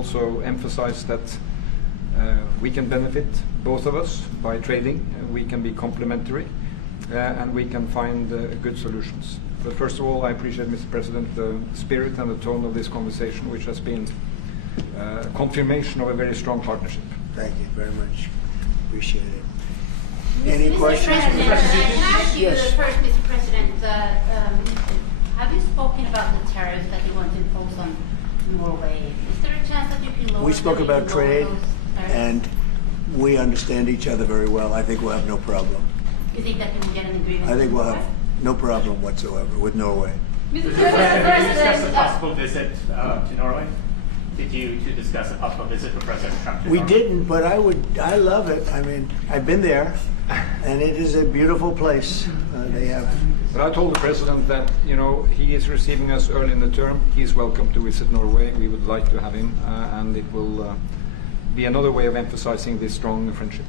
also emphasize that we can benefit, both of us, by trading. We can be complementary, and we can find good solutions. But first of all, I appreciate, Mr. President, the spirit and the tone of this conversation, which has been a confirmation of a very strong partnership. Thank you very much. Appreciate it. Any questions? Can I ask you Yes. first, Mr. President, have you spoken about the tariffs that you want to impose on Norway? Is there a chance that you can lower We spoke them, about you can lower trade, those tariffs? and we understand each other very well. I think we'll have no problem. You think that you can get an agreement? I think with we'll have Norway? no problem whatsoever with Norway. Mr. President, did you discuss a possible visit to Norway? Did you discuss a possible visit for President Trump to We Norway? didn't, but I love it. I mean, I've been there, and it is a beautiful place. They have. But I told the President that, you know, he is receiving us early in the term. He's welcome to visit Norway. We would like to have him, and it will be another way of emphasizing this strong friendship.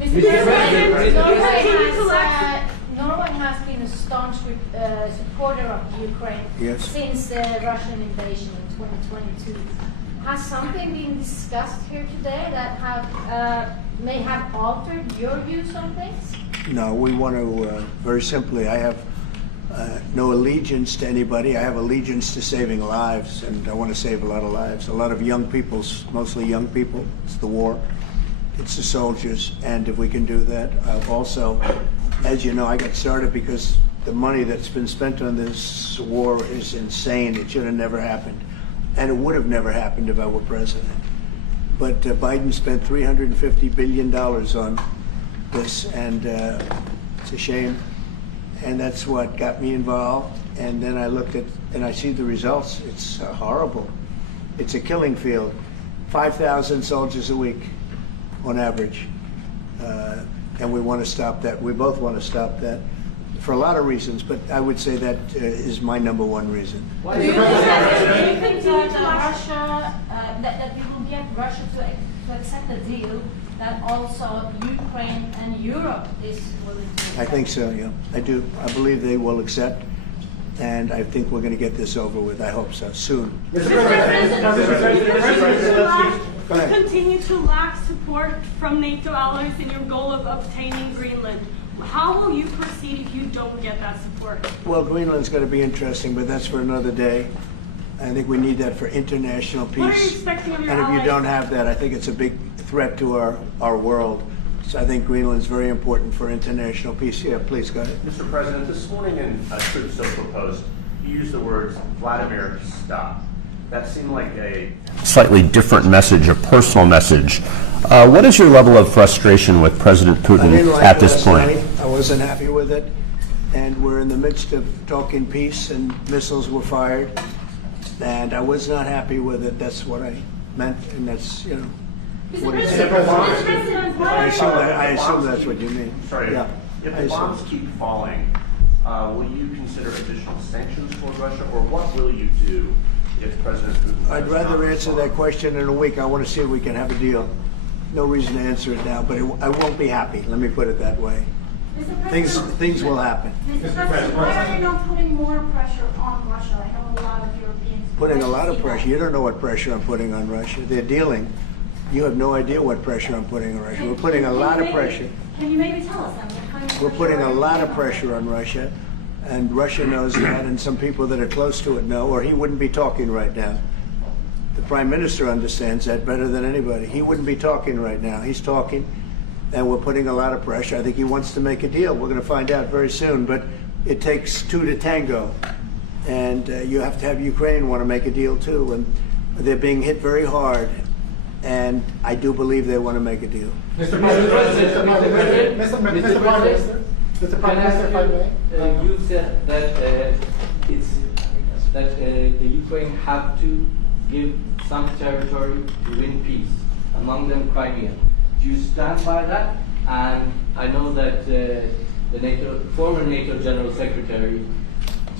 Mr. President, Norway has been a staunch supporter of Ukraine Yes. since the Russian invasion in 2022. Has something been discussed here today that may have altered your views on things? No, we want to, very simply, I have no allegiance to anybody. I have allegiance to saving lives, and I want to save a lot of lives. A lot of young people, mostly young people. It's the war. It's the soldiers, and if we can do that. Also, as you know, I got started because the money that's been spent on this war is insane. It should have never happened, and it would have never happened if I were president. But Biden spent $350 billion on this, and it's a shame. And that's what got me involved. And then I looked at, and I see the results. It's horrible. It's a killing field. 5,000 soldiers a week on average. And we want to stop that. We both want to stop that for a lot of reasons, but I would say that is my number one reason. Do you think that Russia, that you will get Russia to accept a deal that also Ukraine and Europe is willing to accept? I think so, yeah. I do. I believe they will accept, and I think we're going to get this over with. I hope so, soon. Continue to lack support from NATO allies in your goal of obtaining Greenland. How will you proceed if you don't get that support? Well, Greenland's going to be interesting, but that's for another day. I think we need that for international peace. What are you expecting of your And if you allies? don't have that, I think it's a big threat to our world. So I think Greenland's very important for international peace. Yeah, please go ahead. Mr. President, this morning in a Truth Social post, you used the words, Vladimir, stop. That seemed like a slightly different message, a personal message. What is your level of frustration with President I didn't Putin like at this last point? night. I wasn't happy with it. And we're in the midst of talking peace, and missiles were fired. And I was not happy with it. That's what I meant, and that's, you know. What it is. I assume that's what you mean. sorry. Yeah. If I the assume. bombs keep falling, will you consider additional sanctions toward Russia, or what will you do if President Putin? I'd does rather not answer that respond? question in a week. I want to see if we can have a deal. No reason to answer it now, but I won't be happy. Let me put it that way. Things will happen. Mr. President, why are you not putting more pressure on Russia? I know a lot of Europeans. Putting a lot of pressure. You don't know what pressure I'm putting on Russia. They're dealing. You have no idea what pressure I'm putting on Russia. We're putting a lot of pressure. Can you maybe tell us then what kind of We're pressure putting are a you lot of putting on pressure on Russia, and Russia knows that, and some people that are close to it know, or he wouldn't be talking right now. The Prime Minister understands that better than anybody. He wouldn't be talking right now. He's talking, and we're putting a lot of pressure. I think he wants to make a deal. We're going to find out very soon, but it takes two to tango, and you have to have Ukraine want to make a deal too, and they're being hit very hard, and I do believe they want to make a deal. Mr. President, Mr. Prime Minister, if I may. You said that the Ukraine have to give some territory to win peace, among them Crimea. Do you stand by that? And I know that the former NATO General Secretary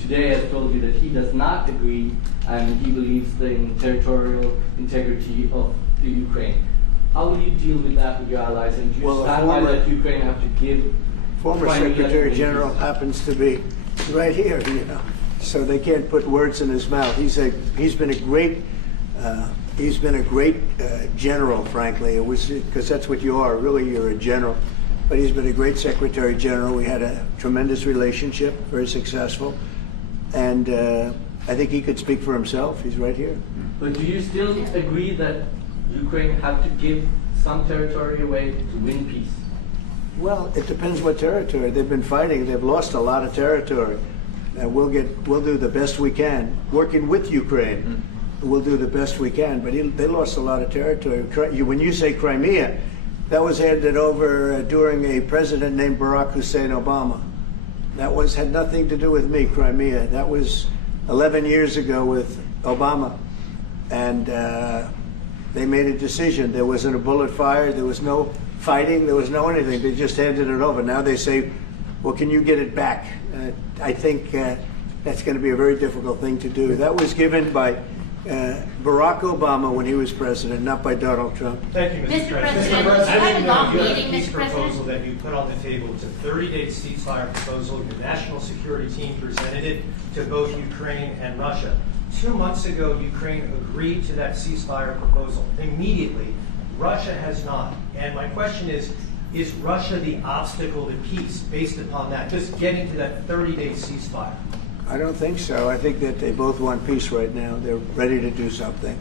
today has told you that he does not agree, and he believes in territorial integrity of the Ukraine. How will you deal with that with your allies? And do you Well, stand by that Ukraine have to give Former Crimea Secretary to General peace? happens to be right here, you know, so they can't put words in his mouth. He's been a great He's been a great general, frankly. It was because that's what you are. Really, you're a general. But he's been a great Secretary General. We had a tremendous relationship, very successful, and I think he could speak for himself. He's right here. But do you still agree that Ukraine have to give some territory away to win peace? Well, it depends what territory. They've been fighting. They've lost a lot of territory. We'll do the best we can, working with Ukraine. We'll do the best we can. But they lost a lot of territory. When you say Crimea, that was handed over during a president named Barack Hussein Obama. That had nothing to do with me, Crimea. That was 11 years ago with Obama. And they made a decision. There wasn't a bullet fired. There was no fighting. There was no anything. They just handed it over. Now they say, well, can you get it back? I think that's going to be a very difficult thing to do. That was given by Barack Obama when he was president, not by Donald Trump. Thank you, Mr. President. you had a long You have meeting, a peace Mr. President. proposal that you put on the table. It's a 30-day ceasefire proposal. Your national security team presented it to both Ukraine and Russia. 2 months ago, Ukraine agreed to that ceasefire proposal. Immediately, Russia has not. And my question is Russia the obstacle to peace based upon that, just getting to that 30-day ceasefire? I don't think so. I think that they both want peace right now. They're ready to do something.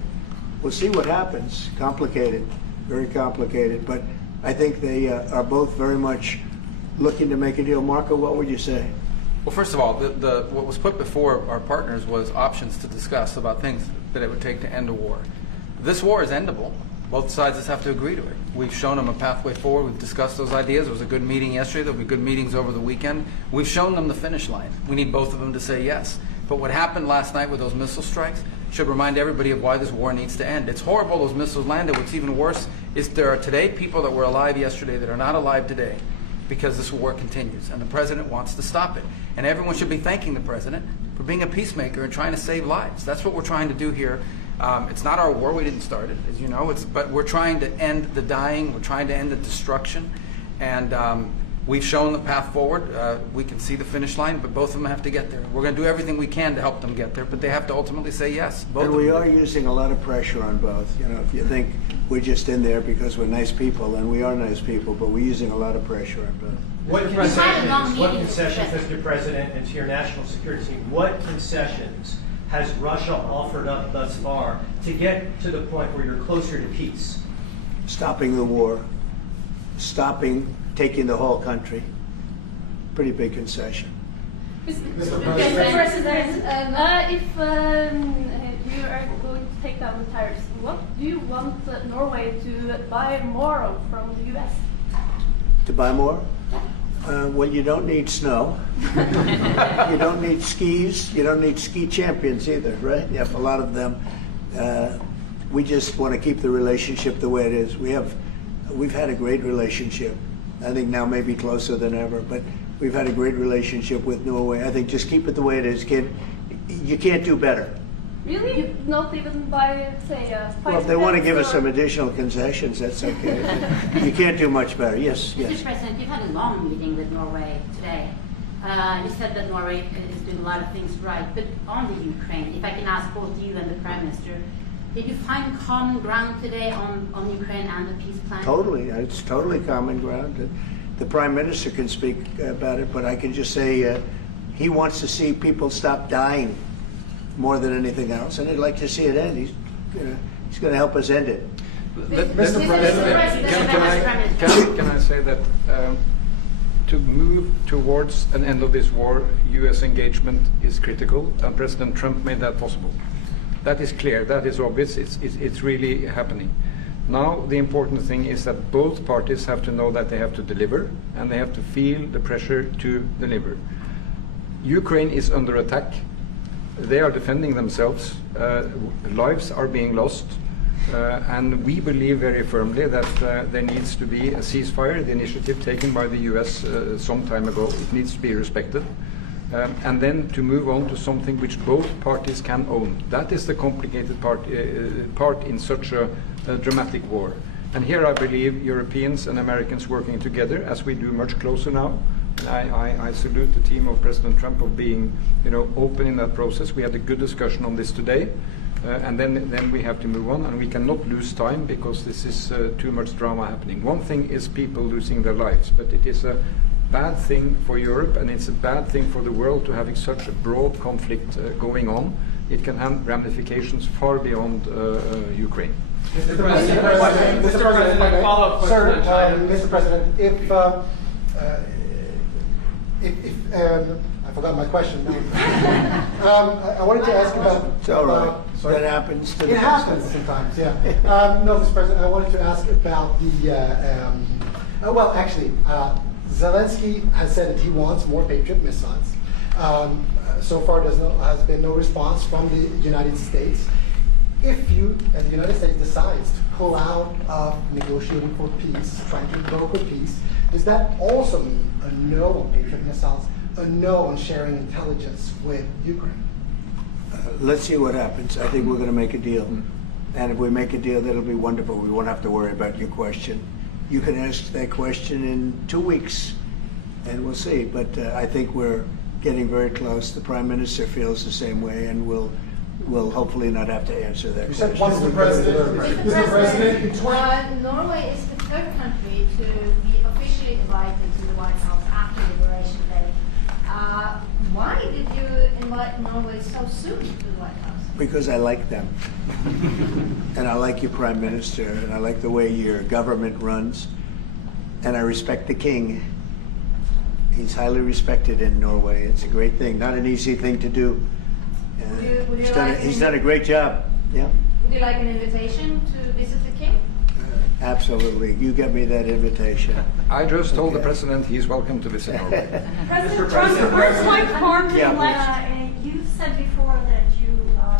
We'll see what happens. Complicated, very complicated. But I think they are both very much looking to make a deal. Marco, what would you say? Well, first of all, what was put before our partners was options to discuss about things that it would take to end a war. This war is endable. Both sides just have to agree to it. We've shown them a pathway forward. We've discussed those ideas. It was a good meeting yesterday. There'll be good meetings over the weekend. We've shown them the finish line. We need both of them to say yes. But what happened last night with those missile strikes should remind everybody of why this war needs to end. It's horrible those missiles landed. What's even worse is there are today people that were alive yesterday that are not alive today because this war continues. And the president wants to stop it. And everyone should be thanking the president for being a peacemaker and trying to save lives. That's what we're trying to do here. It's not our war. We didn't start it, as you know. But we're trying to end the dying. We're trying to end the destruction. And we've shown the path forward. We can see the finish line, but both of them have to get there. We're going to do everything we can to help them get there, but they have to ultimately say yes. And we are using a lot of pressure on both. You know, if you think we're just in there because we're nice people, and we are nice people, but we're using a lot of pressure on both. What concessions, Mr. President, and to your national security team, what concessions has Russia offered up thus far to get to the point where you're closer to peace? Stopping the war, stopping taking the whole country. Pretty big concession. Mr. President, If you are going to take down the tariffs, what do you want Norway to buy more of from the U.S.? To buy more? Well, you don't need snow. You don't need skis. You don't need ski champions either, right? You have a lot of them. We just want to keep the relationship the way it is. We've had a great relationship. I think now maybe closer than ever, but we've had a great relationship with Norway. I think just keep it the way it is, kid. You can't do better. Really? You not even buy, say, Well, if they want to give us some additional concessions, that's okay. You can't do much better. Yes, Mr. yes. President, you've had a long meeting with Norway today. You said that Norway is doing a lot of things right, but on the Ukraine, if I can ask both you and the Prime Minister, did you find common ground today on Ukraine and the peace plan? Totally. It's totally common ground. The Prime Minister can speak about it, but I can just say he wants to see people stop dying more than anything else, and he'd like to see it end. He's going to help us end it. Mr. President, can I say that to move towards an end of this war, U.S. engagement is critical, and President Trump made that possible. That is clear, that is obvious, it's really happening. Now the important thing is that both parties have to know that they have to deliver, and they have to feel the pressure to deliver. Ukraine is under attack. They are defending themselves. Lives are being lost. And we believe very firmly that there needs to be a ceasefire, the initiative taken by the US some time ago. It needs to be respected. And then to move on to something which both parties can own. That is the complicated part in such a dramatic war. And here I believe Europeans and Americans working together, as we do much closer now. I salute the team of President Trump of being, open in that process. We had a good discussion on this today. and then we have to move on, and we cannot lose time because this is too much drama happening. One thing is people losing their lives, but it is a bad thing for Europe, and it's a bad thing for the world to having such a broad conflict going on. It can have ramifications far beyond Ukraine. Mr. President, follow-up question sir, on China. Mr. President, if I forgot my question. I wanted to ask about. It's all right. That happens to the It best happens of us. sometimes, yeah. No, Mr. President, I wanted to ask about the. Well, actually, Zelensky has said that he wants more Patriot missiles. So far, has been no response from the United States. If the United States decides to pull out of negotiating for peace, trying to broker peace, does that also mean a no on Patriot missiles, a no on sharing intelligence with Ukraine? Let's see what happens. I think we're going to make a deal. And if we make a deal, that'll be wonderful. We won't have to worry about your question. You can ask that question in 2 weeks, and we'll see. But I think we're getting very close. The Prime Minister feels the same way, and we'll hopefully not have to answer that You question. said once the President. Mr. President, Norway is the third country to be officially invited to the White House after Liberation Day. Why did you invite Norway so soon to the White House? Because I like them. And I like your Prime Minister, and I like the way your government runs, and I respect the King. He's highly respected in Norway. It's a great thing, not an easy thing to do. Would you He's done a great job. Yeah, Would you like an invitation to visit the King? absolutely. You get me that invitation. I just told the President he's welcome to visit Norway. President Trump, first like farm Yeah, you said before that you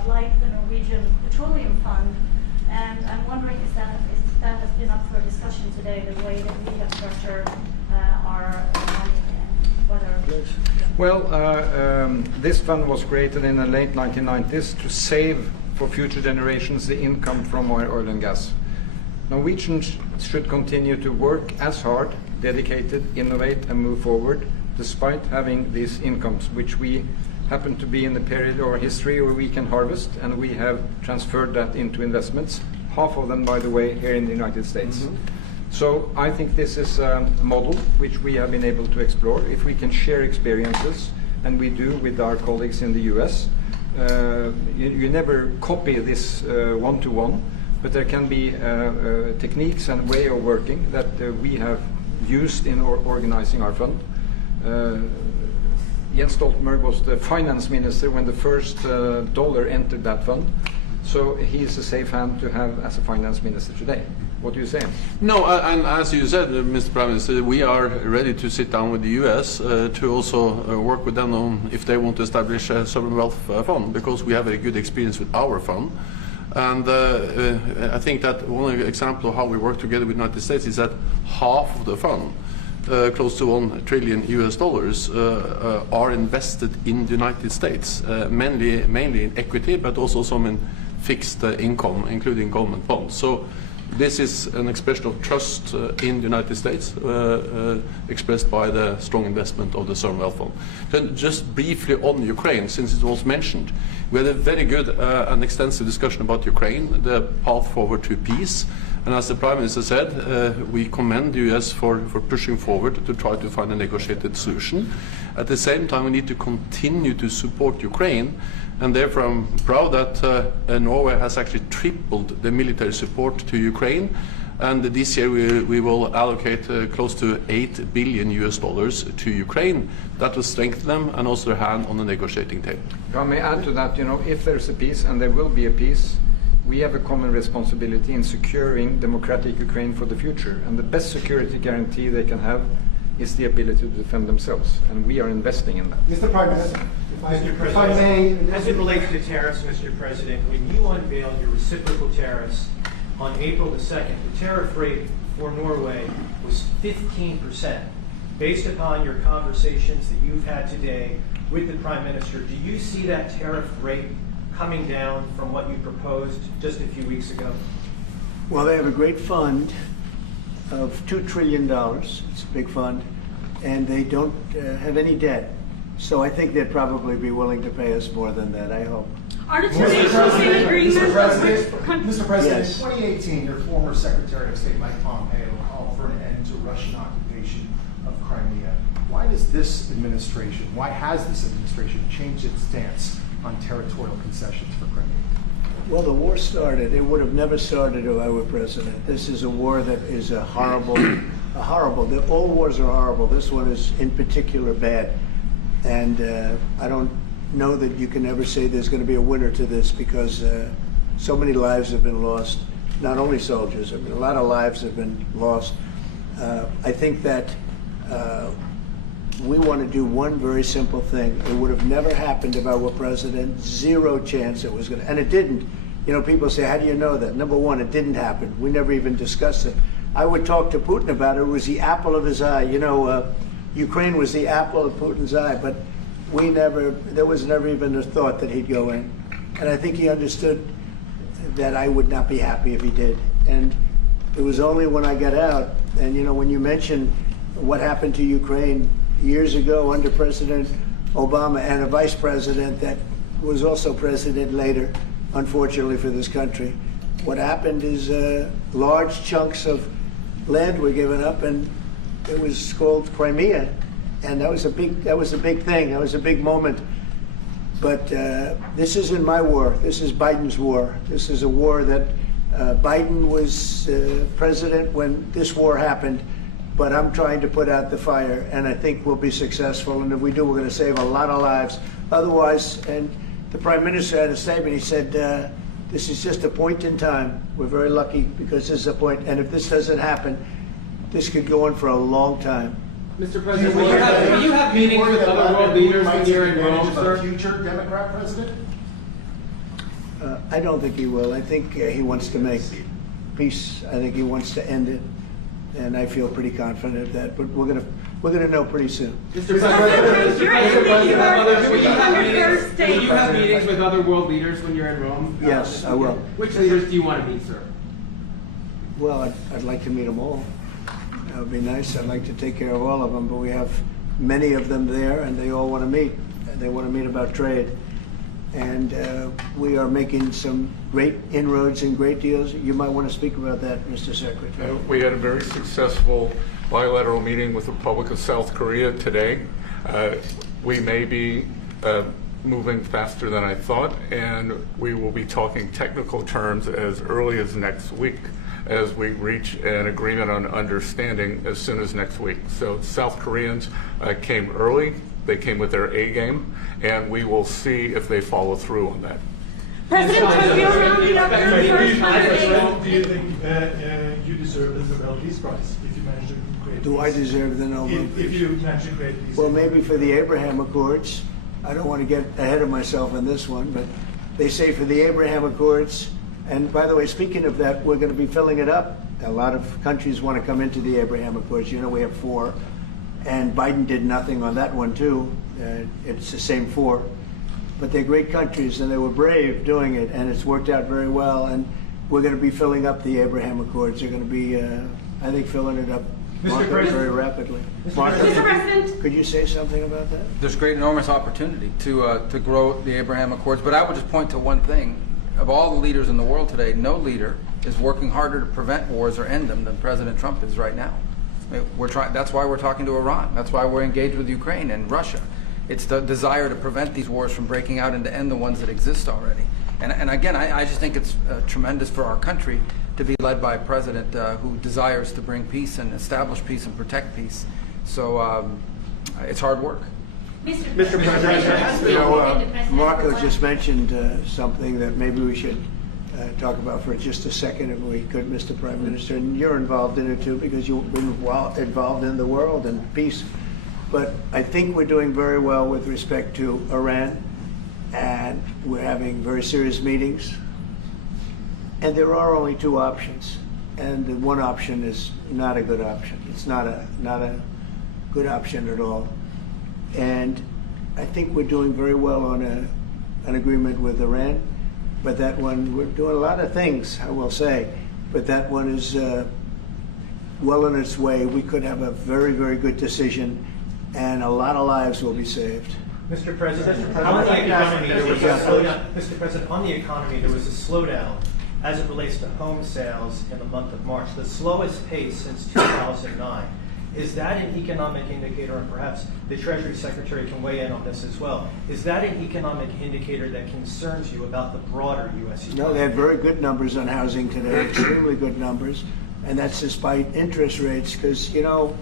like the Norwegian Petroleum Fund, and I'm wondering if that has been up for discussion today, the way that we have structured our money and whether. Well, this fund was created in the late 1990s to save for future generations the income from oil and gas. Norwegians should continue to work as hard, dedicated, innovate and move forward, despite having these incomes, which we happen to be in the period of our history where we can harvest, and we have transferred that into investments, half of them, by the way, here in the United States. Mm-hmm. So I think this is a model which we have been able to explore. If we can share experiences, and we do with our colleagues in the US, you never copy this one-to-one, but there can be techniques and way of working that we have used in organizing our fund. Jens Stoltenberg was the finance minister when the first dollar entered that fund, so he is a safe hand to have as a finance minister today. What do you say? No, and as you said, Mr. Prime Minister, we are ready to sit down with the US to also work with them on if they want to establish a sovereign wealth fund, because we have a good experience with our fund. And I think that one example of how we work together with the United States is that half of the fund, close to $1 trillion are invested in the United States, mainly in equity, but also some in fixed income, including government bonds. So this is an expression of trust in the United States, expressed by the strong investment of the Sovereign Wealth Fund. Then just briefly on Ukraine, since it was mentioned, we had a very good and extensive discussion about Ukraine, the path forward to peace. And as the Prime Minister said, we commend the US for pushing forward to try to find a negotiated solution. At the same time, we need to continue to support Ukraine, and therefore I'm proud that Norway has actually tripled the military support to Ukraine, and this year we will allocate close to $8 billion to Ukraine. That will strengthen them and also their hand on the negotiating table. If I may add to that, if there's a peace, and there will be a peace, we have a common responsibility in securing democratic Ukraine for the future. And the best security guarantee they can have is the ability to defend themselves. And we are investing in that. Mr. Prime Minister, if I may. As it relates to tariffs, Mr. President, when you unveiled your reciprocal tariffs on April the 2nd, the tariff rate for Norway was 15%. Based upon your conversations that you've had today with the Prime Minister, do you see that tariff rate coming down from what you proposed just a few weeks ago? Well, they have a great fund of $2 trillion. It's a big fund. And they don't have any debt. So I think they'd probably be willing to pay us more than that, I hope. Are the two nations in agreement Mr. President, of which country? Mr. President, Yes. in 2018, your former Secretary of State Mike Pompeo called for an end to Russian occupation of Crimea. Why has this administration changed its stance on territorial concessions for Crimea? Well, the war started. It would have never started if I were president. This is a war that is a horrible. All wars are horrible. This one is in particular bad. And I don't know that you can ever say there's going to be a winner to this because so many lives have been lost. Not only soldiers, I mean, a lot of lives have been lost. I think that we want to do one very simple thing. It would have never happened if I were president. Zero chance it was going to, and it didn't. You know, people say, how do you know that? Number one, it didn't happen. We never even discussed it. I would talk to Putin about it. It was the apple of his eye. You know, Ukraine was the apple of Putin's eye, but there was never even a thought that he'd go in. And I think he understood that I would not be happy if he did. And it was only when I got out, and you know, when you mention what happened to Ukraine years ago under President Obama and a vice president that was also president later, unfortunately for this country, what happened is large chunks of land were given up, and it was called Crimea, and that was a big thing. That was a big moment. But this isn't my war. This is Biden's war. This is a war that Biden was president when this war happened. But I'm trying to put out the fire, and I think we'll be successful. And if we do, we're going to save a lot of lives. Otherwise, and the Prime Minister had a statement. He said, this is just a point in time. We're very lucky because this is a point. And if this doesn't happen, this could go on for a long time. Mr. President, will you have meetings with other world leaders when you're in Rome, sir? Future Democrat president? I don't think he will. I think he wants to make peace. I think he wants to end it. And I feel pretty confident of that. But we're gonna know pretty soon. Mr. President, will you have meetings with other world leaders when you're in Rome? Yes, I will. Which leaders do you want to meet, sir? Well, I'd like to meet them all. That would be nice. I'd like to take care of all of them, but we have many of them there, and they all want to meet. They want to meet about trade. And we are making some great inroads and great deals. You might want to speak about that, Mr. Secretary. We had a very successful bilateral meeting with the Republic of South Korea today. We may be moving faster than I thought, and we will be talking technical terms as early as next week as we reach an agreement on understanding as soon as next week. So South Koreans came early. They came with their A game, and we will see if they follow through on that. President Trump, you're rounding up your first holiday. Do you think you deserve the Nobel Peace Prize if you manage to create Do I deserve the Nobel Peace? If you manage to create peace? Well, maybe for the Abraham Accords. I don't want to get ahead of myself in this one, but they say for the Abraham Accords, and by the way, speaking of that, we're going to be filling it up. A lot of countries want to come into the Abraham Accords. You know, we have 4. And Biden did nothing on that one, too. It's the same 4. But they're great countries, and they were brave doing it, and it's worked out very well. And we're going to be filling up the Abraham Accords. They're going to be, I think, filling it up very rapidly. Mr. President, could you say something about that? There's great, enormous opportunity to grow the Abraham Accords. But I would just point to one thing. Of all the leaders in the world today, no leader is working harder to prevent wars or end them than President Trump is right now. That's why we're talking to Iran. That's why we're engaged with Ukraine and Russia. It's the desire to prevent these wars from breaking out and to end the ones that exist already. And again, I just think it's tremendous for our country to be led by a president who desires to bring peace and establish peace and protect peace. So it's hard work. Mr. President, you know, Marco just mentioned something that maybe we should talk about for just a second, if we could, Mr. Prime Minister. And you're involved in it too, because you've been involved in the world and peace. But I think we're doing very well with respect to Iran, and we're having very serious meetings. And there are only 2 options, and the one option is not a good option. It's not a good option at all. And I think we're doing very well on an agreement with Iran. But that one, we're doing a lot of things, I will say. But that one is well on its way. We could have a very, very good decision, and a lot of lives will be saved. Mr. President, on the economy, there was a slowdown. Mr. President, on the economy, there was a slowdown as it relates to home sales in the month of March, the slowest pace since 2009. Is that an economic indicator, and perhaps the Treasury Secretary can weigh in on this as well, is that an economic indicator that concerns you about the broader U.S. economy? No, they had very good numbers on housing today, extremely good numbers, and that's despite interest rates, because, you know,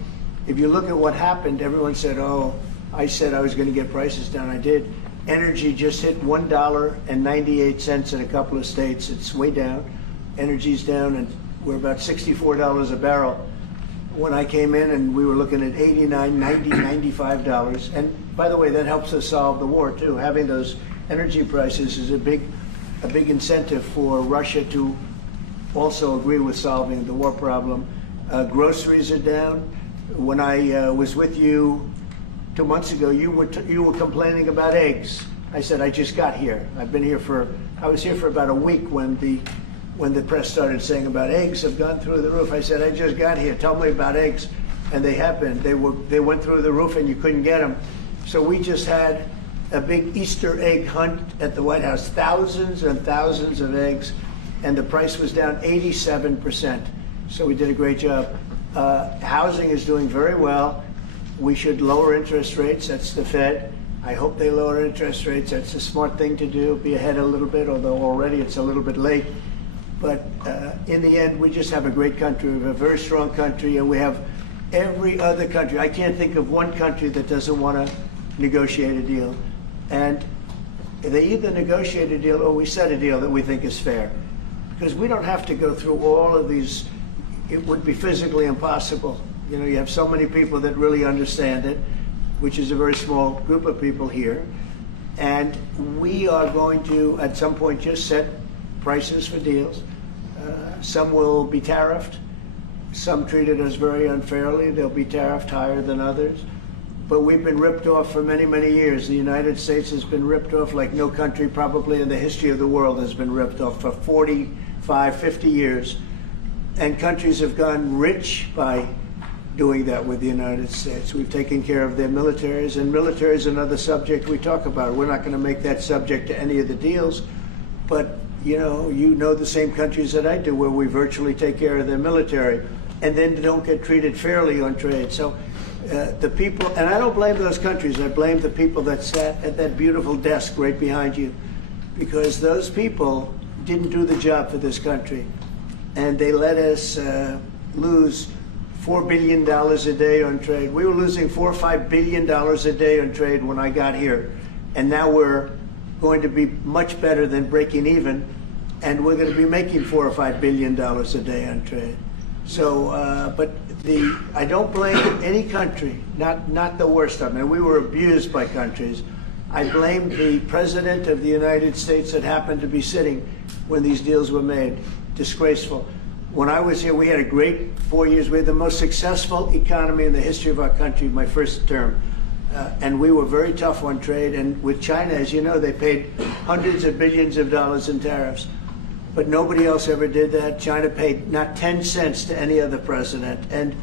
if you look at what happened, everyone said, oh, I said I was going to get prices down. I did. Energy just hit $1.98 in a couple of states. It's way down. Energy's down, and we're about $64 a barrel. When I came in, and we were looking at $89, $90, $95. And by the way, that helps us solve the war too. Having those energy prices is a big incentive for Russia to also agree with solving the war problem. Groceries are down. When I was with you 2 months ago, you were complaining about eggs. I said, I just got here. I was here for about a week when the press started saying about eggs have gone through the roof. I said, I just got here. Tell me about eggs. And they have been. They went through the roof and you couldn't get them. So we just had a big Easter egg hunt at the White House. Thousands and thousands of eggs. And the price was down 87%. So we did a great job. Housing is doing very well. We should lower interest rates. That's the Fed. I hope they lower interest rates. That's a smart thing to do. Be ahead a little bit, although already it's a little bit late. But in the end, we just have a great country. We have a very strong country, and we have every other country. I can't think of one country that doesn't want to negotiate a deal. And they either negotiate a deal or we set a deal that we think is fair. Because we don't have to go through all of these. It would be physically impossible. You know, you have so many people that really understand it, which is a very small group of people here. And we are going to, at some point, just set prices for deals. Some will be tariffed. Some treated us very unfairly. They'll be tariffed higher than others. But we've been ripped off for many, many years. The United States has been ripped off like no country probably in the history of the world has been ripped off for 45, 50 years. And countries have gotten rich by doing that with the United States. We've taken care of their militaries, and military is another subject we talk about. We're not going to make that subject to any of the deals, but you know the same countries that I do where we virtually take care of their military and then don't get treated fairly on trade. So the people, and I don't blame those countries, I blame the people that sat at that beautiful desk right behind you, because those people didn't do the job for this country. And they let us lose $4 billion a day on trade. We were losing $4 or $5 billion a day on trade when I got here. And now we're going to be much better than breaking even. And we're going to be making $4 or $5 billion a day on trade. So, I don't blame any country, not the worst of them. And we were abused by countries. I blame the President of the United States that happened to be sitting when these deals were made. Disgraceful. When I was here, we had a great 4 years. We had the most successful economy in the history of our country, my first term. And we were very tough on trade. And with China, as you know, they paid hundreds of billions of dollars in tariffs. But nobody else ever did that. China paid not 10 cents to any other president. And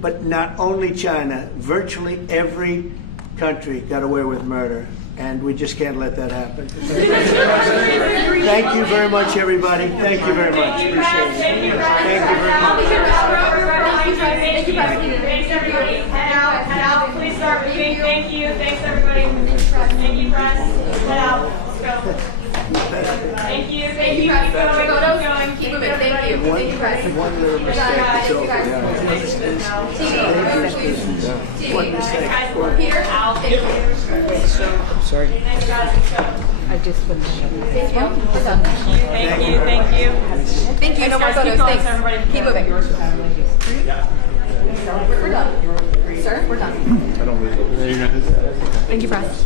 but not only China, virtually every country got away with murder. And we just can't let that happen. Thank you very much, everybody. Thank you very much. Appreciate it. Thank you very much. Thank you, President. Thanks, everybody. Head out. Please start moving. Thank you. Thanks, everybody. Thank you, press. Head out. Let's go. Thank you. Thank you. Keep going. Keep moving. Thank you. Thank you, press. One little mistake. One mistake. Peter, out. Thank you. I'm sorry. I just put Thank you. Thank you. No more photos. Thanks. Everybody. Keep moving. We're done. Sir, we're done. Thank you, press.